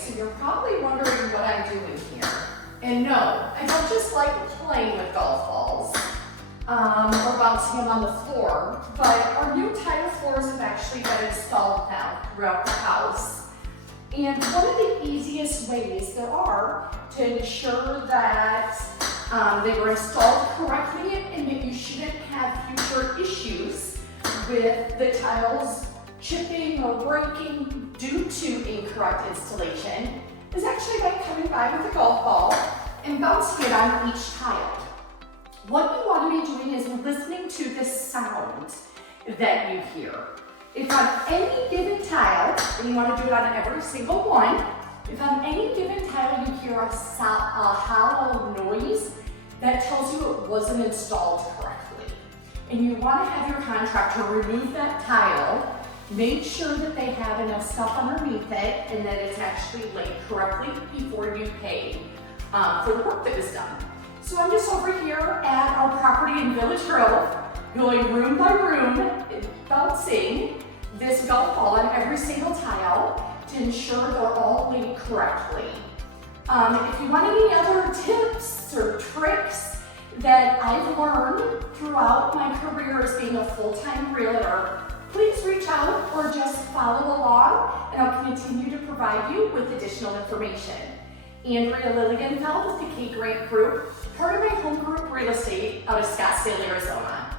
so you're probably wondering what I'm doing here. And no, I don't just like playing with golf balls or bouncing them on the floor, but our new tile floors have actually been installed now throughout the house. And one of the easiest ways there are to ensure that they were installed correctly and that you shouldn't have future issues with the tiles chipping or breaking due to incorrect installation is actually by coming by with a golf ball and bouncing it on each tile. What you want to be doing is listening to the sound that you hear. If on any given tile, and you want to do it on every single one, if on any given tile you hear a hollow noise, that tells you it wasn't installed correctly. And you want to have your contractor remove that tile, make sure that they have enough stuff underneath it and that it's actually laid correctly before you pay for the work that was done. So I'm just over here at our property in Village Grove, going room by room, bouncing this golf ball on every single tile to ensure they're all laid correctly. If you want any other tips or tricks that I've learned throughout my career as being a full-time realtor, please reach out or just follow along and I'll continue to provide you with additional information. Andrea Lilligenfeld with the K Grant Group, part of my home group real estate out of Scottsdale, Arizona.